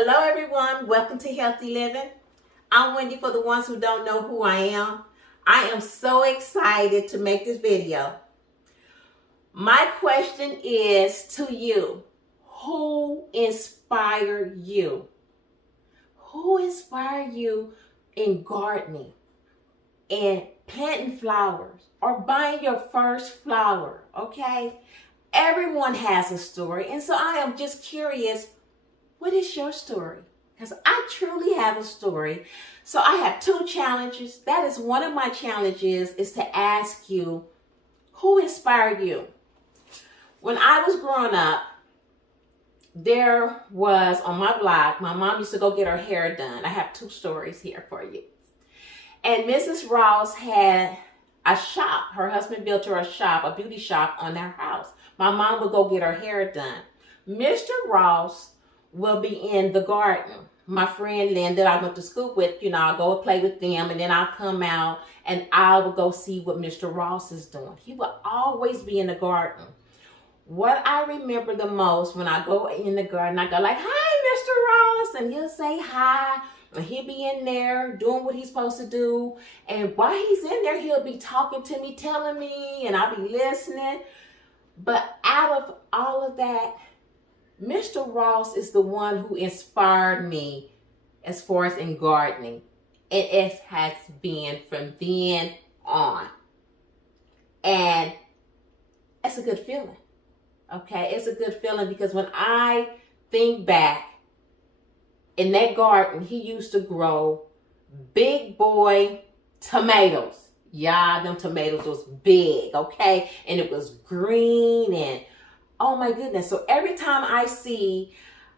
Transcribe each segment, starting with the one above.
Hello everyone, welcome to Healthy Living. I'm Wendy for the ones who don't know who I am. I am so excited to make this video. My question is to you, who inspired you? Who inspired you in gardening and planting flowers or buying your first flower, okay? Everyone has a story, and so I am just curious, what is your story? Because I truly have a story. So I have two challenges. That is one of my challenges, is to ask you, who inspired you? When I was growing up, there was on my block, my mom used to go get her hair done. I have two stories here for you. And Mrs. Ross had a shop. Her husband built her a shop, a beauty shop on their house. My mom would go get her hair done. Mr. Ross will be in the garden. My friend Linda, I went to school with, I'll go and play with them, and then I'll come out and I will go see what Mr. Ross is doing. He will always be in the garden. What I remember the most, when I go in the garden, I go like, "Hi, Mr. Ross," and he'll say hi, and he'll be in there doing what he's supposed to do. And while he's in there, he'll be talking to me, telling me, and I'll be listening. But out of all of that, Mr. Ross is the one who inspired me as far as in gardening. And it has been from then on. And it's a good feeling. Okay, it's a good feeling because when I think back, in that garden, he used to grow big boy tomatoes. Yeah, them tomatoes was big, okay? And it was green and oh my goodness. So every time I see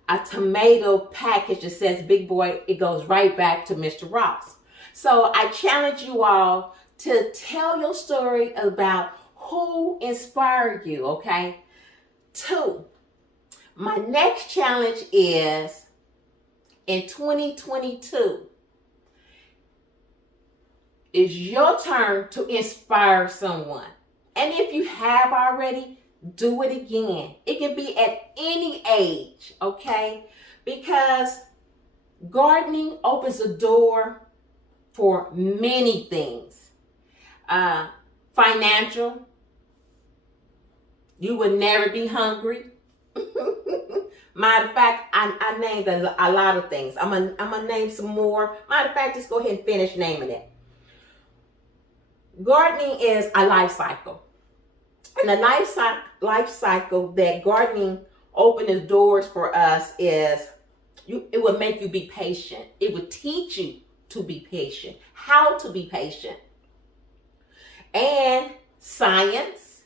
a tomato package that says big boy, it goes right back to Mr. Ross. So I challenge you all to tell your story about who inspired you, okay? 2, my next challenge is in 2022, it's your turn to inspire someone. And if you have already, do it again. It can be at any age, okay? Because gardening opens the door for many things. Financial. You would never be hungry. Matter of fact, I named a lot of things. I'm gonna name some more. Matter of fact, just go ahead and finish naming it. Gardening is a life cycle. And the life cycle that gardening opens the doors for us is, it will make you be patient. It will teach you to be patient, how to be patient. And science,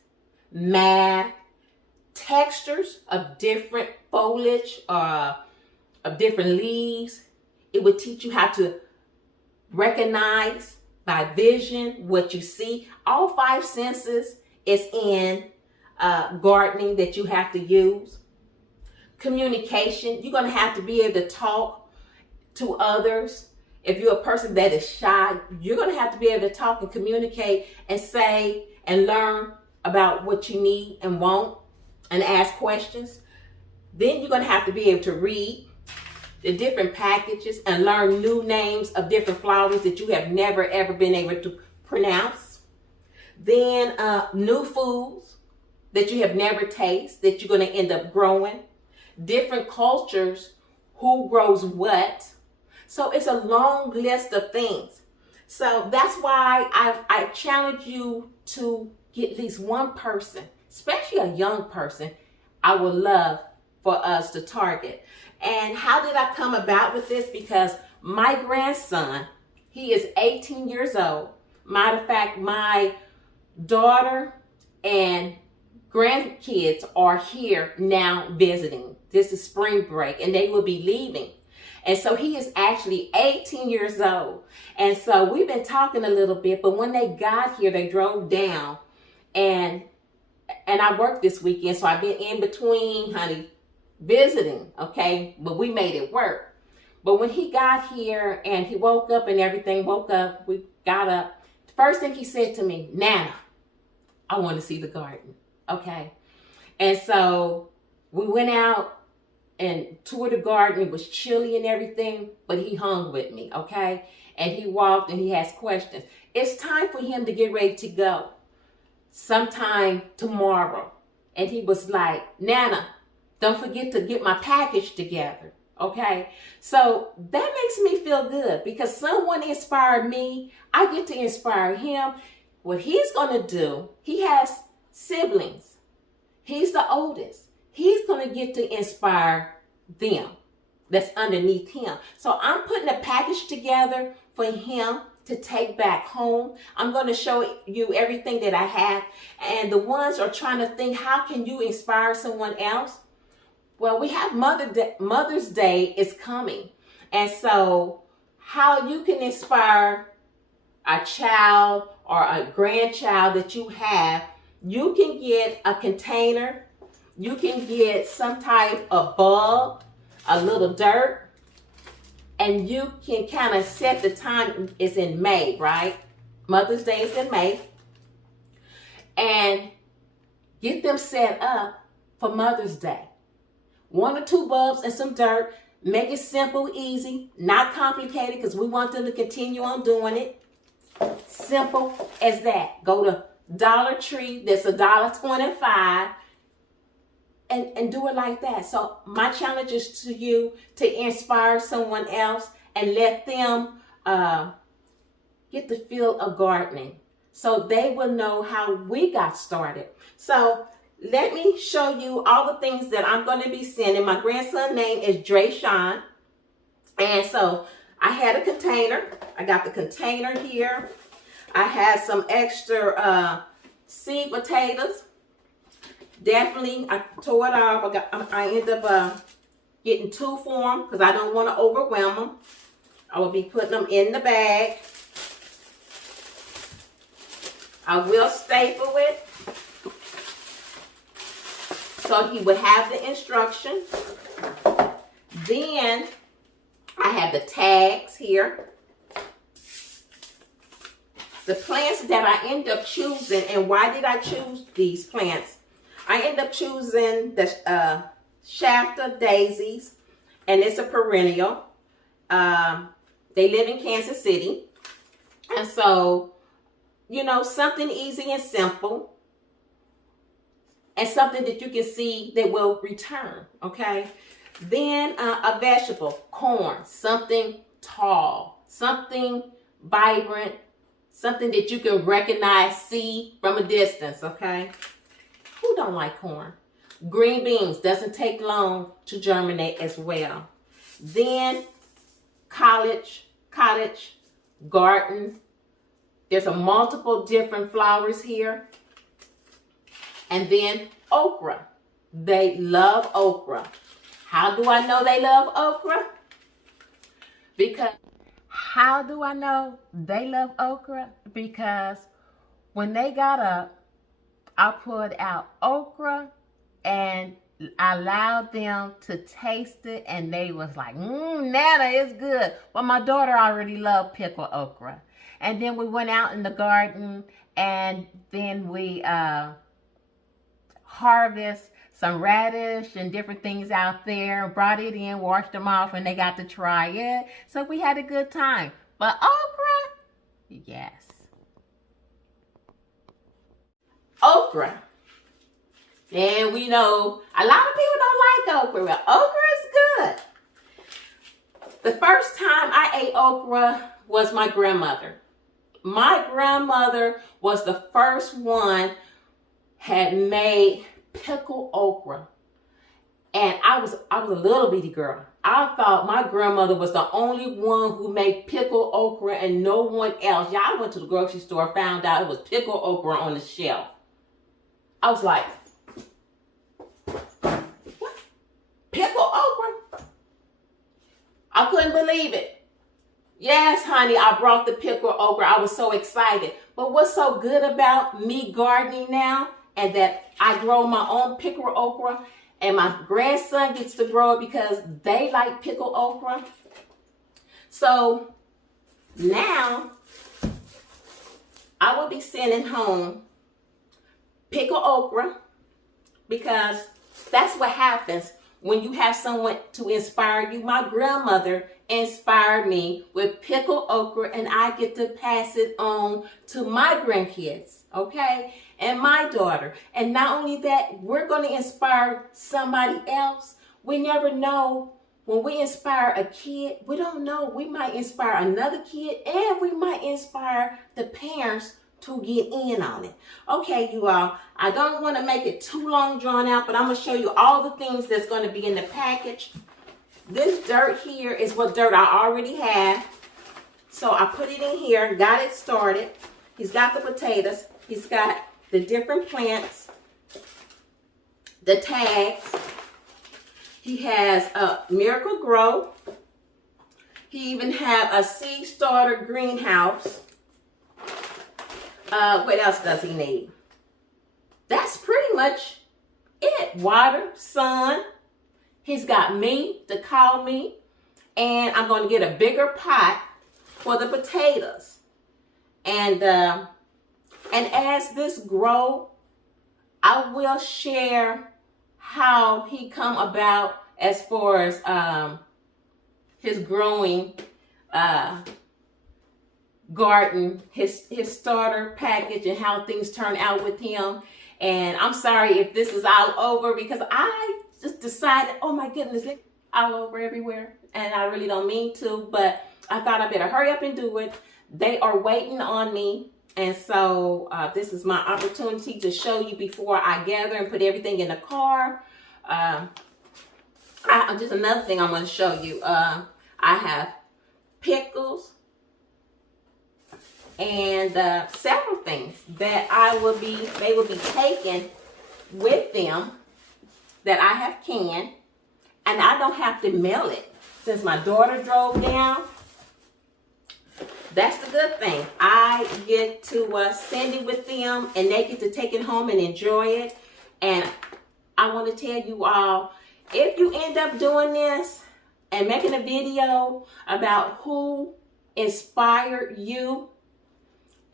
math, textures of different foliage, of different leaves. It will teach you how to recognize by vision what you see. All 5 senses is in gardening that you have to use. Communication, you're going to have to be able to talk to others. If you're a person that is shy, you're going to have to be able to talk and communicate and say and learn about what you need and want and ask questions. Then you're going to have to be able to read the different packages and learn new names of different flowers that you have never ever been able to pronounce. Then new foods that you have never tasted that you're going to end up growing. Different cultures, who grows what. So it's a long list of things. So that's why I challenge you to get at least one person, especially a young person, I would love for us to target. And how did I come about with this? Because my grandson, he is 18 years old. Matter of fact, my daughter and grandkids are here now visiting. This is spring break and they will be leaving. And so he is actually 18 years old. And so we've been talking a little bit, but when they got here, they drove down and I worked this weekend. So I've been in between, honey, visiting, okay? But we made it work. But when he got here and he woke up and everything, we got up. The first thing he said to me, "Nana, I want to see the garden," okay? And so we went out and toured the garden. It was chilly and everything, but he hung with me, okay? And he walked and he has questions. It's time for him to get ready to go sometime tomorrow. And he was like, Nana, don't forget to get my package together, okay? So that makes me feel good because someone inspired me. I get to inspire him. What he's going to do, he has siblings. He's the oldest. He's going to get to inspire them that's underneath him. So I'm putting a package together for him to take back home. I'm going to show you everything that I have. And the ones are trying to think, how can you inspire someone else? Well, we have Mother's Day is coming. And so how you can inspire a child or a grandchild that you have, you can get a container. You can get some type of bulb, a little dirt, and you can kind of set the time. It's in May, right? Mother's Day is in May. And get them set up for Mother's Day. 1 or 2 bulbs and some dirt. Make it simple, easy, not complicated, because we want them to continue on doing it. Simple as that. Go to Dollar Tree, that's $1.25, and do it like that. So my challenge is to you to inspire someone else and let them get the feel of gardening so they will know how we got started. So let me show you all the things that I'm going to be sending. My grandson's name is Drayshawn. And so I had a container. I got the container here. I had some extra seed potatoes. Definitely, I tore it off. I ended up getting 2 for them because I don't want to overwhelm them. I will be putting them in the bag. I will staple it so he would have the instructions. Then I have the tags here. The plants that I end up choosing, and why did I choose these plants? I end up choosing the Shafter daisies, and it's a perennial. They live in Kansas City. And so, you know, something easy and simple, and something that you can see that will return, okay? Then a vegetable, corn, something tall, something vibrant, something that you can recognize, see from a distance, okay? Who don't like corn? Green beans, doesn't take long to germinate as well. Then cottage garden. There's a multiple different flowers here. And then okra. They love okra. How do I know they love okra? How do I know they love okra? Because when they got up, I pulled out okra and I allowed them to taste it, and they was like, Nana, it's good. Well, my daughter already loved pickled okra. And then we went out in the garden, and then we harvest some radish and different things out there, brought it in, washed them off, and they got to try it. So we had a good time. But okra, yes. Okra. And we know a lot of people don't like okra. Well, okra is good. The first time I ate okra was my grandmother. My grandmother was the first one had made pickled okra. And I was a little bitty girl. I thought my grandmother was the only one who made pickled okra and no one else. Yeah, I went to the grocery store, found out it was pickled okra on the shelf. I was like, what? Pickled okra? I couldn't believe it. Yes, honey, I brought the pickled okra. I was so excited. But what's so good about me gardening now, and that I grow my own pickled okra, and my grandson gets to grow it because they like pickled okra. So now I will be sending home pickled okra, because that's what happens when you have someone to inspire you. My grandmother inspired me with pickled okra, and I get to pass it on to my grandkids, okay? And my daughter. And not only that, we're going to inspire somebody else. We never know. When we inspire a kid, we don't know. We might inspire another kid, and we might inspire the parents to get in on it. Okay, you all, I don't want to make it too long drawn out, but I'm going to show you all the things that's going to be in the package. This dirt here is what dirt I already have. So I put it in here, got it started. He's got the potatoes. He's got the different plants, the tags. He has a Miracle Grow. He even have a seed starter greenhouse. What else does he need? That's pretty much it. Water, sun. He's got me to call me. And I'm going to get a bigger pot for the potatoes. And as this grow, I will share how he come about as far as his growing garden, his starter package, and how things turn out with him. And I'm sorry if this is all over, because I just decided, oh my goodness, it's all over everywhere, and I really don't mean to, but I thought I better hurry up and do it. They are waiting on me, and so this is my opportunity to show you before I gather and put everything in the car. Just another thing I'm going to show you. I have pickles and several things that they will be taken with them that I have canned, and I don't have to mail it since my daughter drove down. That's the good thing. I get to send it with them, and they get to take it home and enjoy it. And I want to tell you all, if you end up doing this and making a video about who inspired you,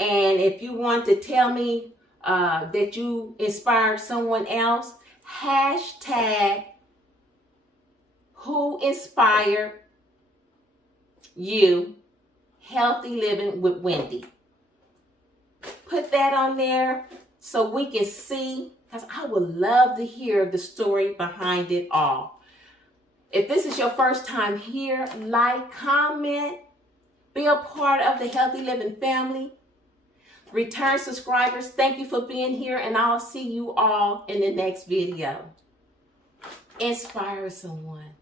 and if you want to tell me that you inspired someone else, hashtag who inspired you, Healthy Living with Wendy. Put that on there so we can see, because I would love to hear the story behind it all. If this is your first time here, like, comment, be a part of the Healthy Living family. Return subscribers, thank you for being here, and I'll see you all in the next video. Inspire someone.